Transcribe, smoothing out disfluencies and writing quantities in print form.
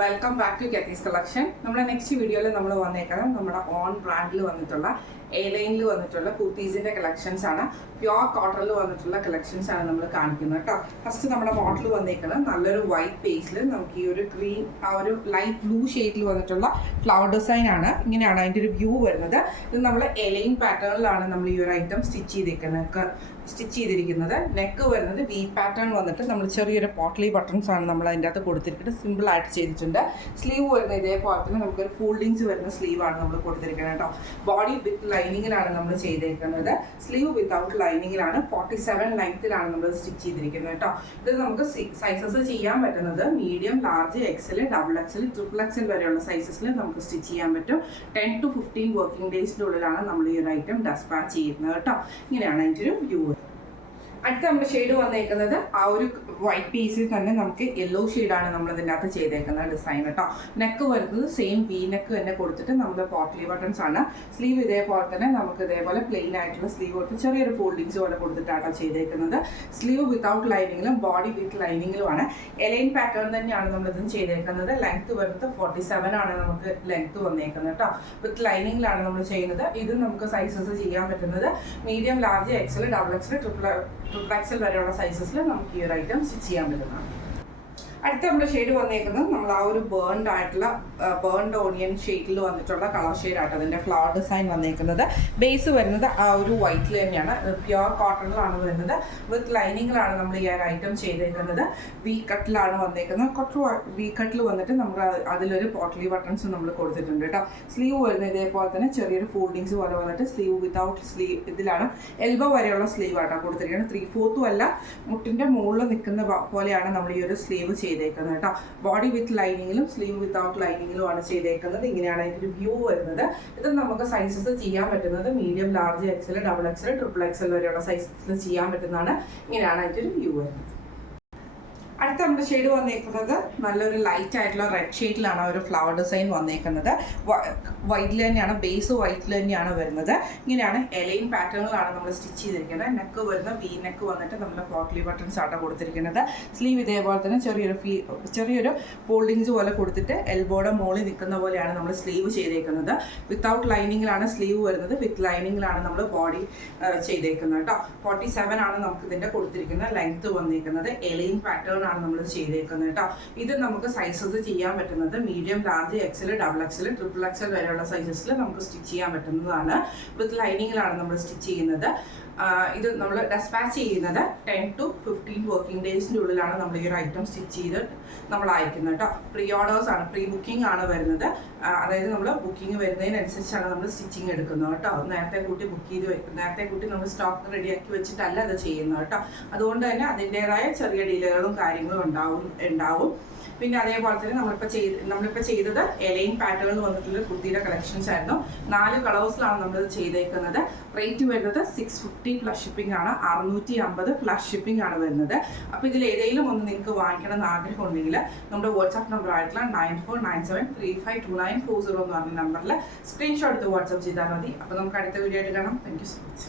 Welcome back to കെത്തീസ് collection. നമ്മുടെ next വീഡിയോയിൽ നമ്മൾ വന്നേക്കുന്നത് നമ്മുടെ ഓൺ ബ്രാൻഡിൽ വന്നിട്ടുള്ള എയർലൈനിൽ വന്നിട്ടുള്ള കുർത്തീസിന്റെ കളക്ഷൻസ് ആണ്. പ്യോർ കോട്ടണിൽ വന്നിട്ടുള്ള കളക്ഷൻസ് ആണ് നമ്മൾ കാണിക്കുന്നത് കേട്ടോ. ഫസ്റ്റ് നമ്മുടെ മോഡൽ വന്നേക്കുന്നത് നല്ലൊരു വൈറ്റ് പേസിൽ നമുക്ക് ഈ ഒരു ഗ്രീൻ ഒരു ലൈറ്റ് ബ്ലൂ ഷെയ്ഡിൽ വന്നിട്ടുള്ള ഫ്ലവർ ഡിസൈൻ ആണ്. ഇങ്ങനെയാണ് അതിൻ്റെ ഒരു വ്യൂ വരുന്നത്. ഇത് നമ്മൾ എലൈൻ പാറ്റേണിലാണ് നമ്മൾ ഈ ഒരു ഐറ്റം സ്റ്റിച്ച് ചെയ്തിരിക്കുന്നത്. നെക്ക് വരുന്നത് വി പാറ്റേൺ വന്നിട്ട് നമ്മൾ ചെറിയൊരു പോട്ട്ലി ബട്ടൺസ് ആണ് നമ്മൾ അതിൻ്റെ അകത്ത് കൊടുത്തിരിക്കുന്നത്. സിമ്പിൾ ആയിട്ട് ചെയ്തിട്ടുണ്ട്. സ്ലീവ് വരുന്നത് ഇതേപോലെ തന്നെ നമുക്കൊരു ഫോൾഡിങ്സ് വരുന്ന സ്ലീവാണ് നമ്മൾ കൊടുത്തിരിക്കുന്നത് കേട്ടോ. ബോഡി വിത്ത് ലൈനിങ്ങിലാണ് നമ്മൾ ചെയ്തേക്കുന്നത്. സ്ലീവ് വിത്തൗട്ട് ലൈനിങ്ങിലാണ് 47 ലെങ്ത്തിലാണ് നമ്മൾ സ്റ്റിച്ച് ചെയ്തിരിക്കുന്നത് കേട്ടോ. ഇത് നമുക്ക് സൈസസ് ചെയ്യാൻ പറ്റുന്നത് medium, large, XL, double XL, triple XL വരെയുള്ള സൈസസിൽ നമുക്ക് സ്റ്റിച്ച് ചെയ്യാൻ പറ്റും. 10 to 15 വർക്കിംഗ് ഡേയ്സിൻ്റെ ഉള്ളിലാണ് നമ്മൾ ഈ ഒരു ഐറ്റം ഡെസ്പാച്ച് ചെയ്യുന്നത് കേട്ടോ. ഇങ്ങനെയാണ് അതിൻ്റെ ഒരു വ്യൂ. അടുത്ത നമ്മുടെ ഷെയ്ഡ് വന്നേക്കുന്നത് ആ ഒരു വൈറ്റ് പീസിൽ തന്നെ നമുക്ക് യെല്ലോ ഷെയ്ഡാണ് നമ്മൾ ഇതിൻ്റെ അകത്ത് ചെയ്തേക്കുന്ന ഡിസൈൻ കേട്ടോ. നെക്ക് വരുന്നത് സെയിം വി നെക്ക് തന്നെ കൊടുത്തിട്ട് നമ്മുടെ പോട്ട്ലി ബട്ടൺസ് ആണ്. സ്ലീവ് ഇതേപോലെ തന്നെ നമുക്ക് ഇതേപോലെ പ്ലെയിൻ ആയിട്ടുള്ള സ്ലീവ് കൊടുത്ത് ചെറിയൊരു ഫോൾഡിങ്സ് പോലെ കൊടുത്തിട്ടാണ് ചെയ്തേക്കുന്നത്. സ്ലീവ് വിത്തൗട്ട് ലൈനിങ്ങിലും ബോഡി വിത്ത് ലൈനിങ്ങിലുമാണ്. എലൈൻ പാറ്റേൺ തന്നെയാണ് നമ്മളിതും ചെയ്തേക്കുന്നത്. ലെങ്ത് വരുന്നത് 47 ആണ് നമുക്ക് ലെങ്ത് വന്നേക്കുന്നത് കേട്ടോ. വിത്ത് ലൈനിങ്ങിലാണ് നമ്മൾ ചെയ്യുന്നത്. ഇതും നമുക്ക് സൈസസ് ചെയ്യാൻ പറ്റുന്നത് medium, large, XL, double XL, triple XL വരെയുള്ള സൈസസിൽ നമുക്ക് ഈ ഒരു ഐറ്റം സ്റ്റിച്ച് ചെയ്യാൻ പറ്റുന്നതാണ്. അടുത്ത നമ്മുടെ ഷെയ്ഡ് വന്നേക്കുന്നത് നമ്മൾ ആ ഒരു ബേൺഡ് ഓണിയൻ ഷെയ്ഡിൽ വന്നിട്ടുള്ള കളർ ഷെയ്ഡായിട്ട് അതിൻ്റെ ഫ്ലവർ ഡിസൈൻ വന്നേക്കുന്നത്. ബേസ് വരുന്നത് ആ ഒരു വൈറ്റിൽ തന്നെയാണ്. പ്യുവർ കോട്ടണിലാണ് വരുന്നത്. വിത്ത് ലൈനിങ്ങിലാണ് നമ്മൾ ഈ ഒരു ഐറ്റം ചെയ്തേക്കുന്നത്. വി കട്ടിലാണ് വന്നേക്കുന്നത്. കുറച്ച് വി കട്ടിൽ വന്നിട്ട് നമ്മൾ അതിലൊരു പോട്ട്ലി ബട്ടൺസ് നമ്മൾ കൊടുത്തിട്ടുണ്ട് കേട്ടോ. സ്ലീവ് വരുന്നത് ഇതേപോലെ തന്നെ ചെറിയൊരു ഫോൾഡിങ്സ് പോലെ വന്നിട്ട് സ്ലീവ് വിത്തൗട്ട് സ്ലീവ് ഇതിലാണ് എൽബോ വരെയുള്ള സ്ലീവ് ആട്ടോ കൊടുത്തിരിക്കുന്നത്. 3/4 അല്ല, മുട്ടിൻ്റെ മുകളിൽ നിൽക്കുന്ന പോലെയാണ് നമ്മൾ ഈ ഒരു സ്ലീവ് ചെയ്തേക്കുന്നത് കേട്ടോ. ബോഡി വിത്ത് ലൈനിങ്ങിലും സ്ലീവ് വിത്തൗട്ട് ലൈനിങ്ങിലുമാണ് ചെയ്തേക്കുന്നത്. ഇങ്ങനെയാണ് അതിൻ്റെ വ്യൂ വരുന്നത്. ഇത് നമുക്ക് സൈസസ് ചെയ്യാൻ പറ്റുന്നത് medium, large, XL, double XL, triple XL വരെയുള്ള സൈസസിൽ ചെയ്യാൻ പറ്റുന്നതാണ്. ഇങ്ങനെയാണ് അതിൻ്റെ ഒരു വ്യൂ വരുന്നത്. അടുത്ത നമ്മുടെ ഷെയ്ഡ് വന്നേക്കുന്നത് നല്ലൊരു ലൈറ്റ് ആയിട്ടുള്ള റെഡ് ഷെയ്ഡിലാണ് ഒരു ഫ്ലവർ ഡിസൈൻ വന്നേക്കുന്നത്. വൈറ്റിൽ തന്നെയാണ്, ബേസ് വൈറ്റിൽ തന്നെയാണ് വരുന്നത്. ഇങ്ങനെയാണ് എലൈൻ പാറ്റേണിലാണ് നമ്മൾ സ്റ്റിച്ച് ചെയ്തിരിക്കുന്നത്. നെക്ക് വരുന്ന വി നെക്ക് വന്നിട്ട് നമ്മൾ പോട്ട്ലി ബട്ടൺസ് ആട്ടോ കൊടുത്തിരിക്കുന്നത്. സ്ലീവ് ഇതേപോലെ തന്നെ ചെറിയൊരു ഫോൾഡിങ്സ് പോലെ കൊടുത്തിട്ട് എൽബോയുടെ മോളിൽ നിൽക്കുന്ന പോലെയാണ് നമ്മൾ സ്ലീവ് ചെയ്തേക്കുന്നത്. വിത്തൗട്ട് ലൈനിങ്ങിലാണ് സ്ലീവ് വരുന്നത്. വിത്ത് ലൈനിങ്ങിലാണ് നമ്മൾ ബോഡി ചെയ്തേക്കുന്നത് കേട്ടോ. 47 ആണ് നമുക്ക് ഇതിൻ്റെ കൊടുത്തിരിക്കുന്ന ലെങ്ത് വന്നിരിക്കുന്നത്. എലൈൻ പാറ്റേൺ ആണ് നമ്മൾ ചെയ്തേക്കുന്നത് കേട്ടോ. ഇത് നമുക്ക് സൈസസ് ചെയ്യാൻ പറ്റുന്നത് medium, large, XL, double XL, triple XL വരെയുള്ള സൈസസിൽ നമുക്ക് സ്റ്റിച്ച് ചെയ്യാൻ പറ്റുന്നതാണ്. വിത്ത് ലൈനിങ്ങിലാണ് നമ്മൾ സ്റ്റിച്ച് ചെയ്യുന്നത്. ഇത് നമ്മൾ ഡെസ്പാച്ച് ചെയ്യുന്നത് 10 to 15 വർക്കിംഗ് ഡേയ്സിൻ്റെ ഉള്ളിലാണ് നമ്മൾ ഈ ഒരു ഐറ്റം സ്റ്റിച്ച് ചെയ്ത് നമ്മൾ അയക്കുന്നത് കേട്ടോ. പ്രീ ഓർഡേഴ്സ് ആണ്, പ്രീ ബുക്കിംഗ് ആണ് വരുന്നത്. അതായത് നമ്മൾ ബുക്കിംഗ് വരുന്നതിനനുസരിച്ചാണ് നമ്മൾ സ്റ്റിച്ചിങ് എടുക്കുന്നത് കേട്ടോ. നേരത്തെ കൂട്ടി നമ്മൾ സ്റ്റോക്ക് റെഡിയാക്കി വെച്ചിട്ടല്ല അത് ചെയ്യുന്നത് കേട്ടോ. അതുകൊണ്ട് തന്നെ അതിൻ്റെതായ ചെറിയ ഡിലേകളും കാര്യങ്ങളും ഉണ്ടാവും. പിന്നെ അതേപോലെ തന്നെ നമ്മളിപ്പോൾ ചെയ്തത് എലൈൻ പാറ്റേണിൽ വന്നിട്ടുള്ള കുർത്തിയുടെ കളക്ഷൻസ് ആയിരുന്നു. 4 കളേഴ്സിലാണ് നമ്മളിത് ചെയ്തേക്കുന്നത്. റേറ്റ് വരുന്നത് 650 പ്ലസ് ഷിപ്പിംഗ് ആണ്. 650 പ്ലസ് ഷിപ്പിംഗ് ആണ് വരുന്നത്. അപ്പോൾ ഇതിൽ ഏതെങ്കിലും ഒന്ന് നിങ്ങൾക്ക് വാങ്ങിക്കണം എന്ന് ആഗ്രഹം ഉണ്ടെങ്കിൽ നമ്മുടെ വാട്സാപ്പ് നമ്പർ ആയിട്ടുള്ള 9497352940 എന്ന് പറഞ്ഞ നമ്പറിൽ സ്ക്രീൻഷോട്ട് എടുത്ത് വാട്സാപ്പ് ചെയ്താൽ മതി. അപ്പോൾ നമുക്ക് അടുത്ത വീഡിയോ ആയിട്ട് കാണാം. Thank you so much.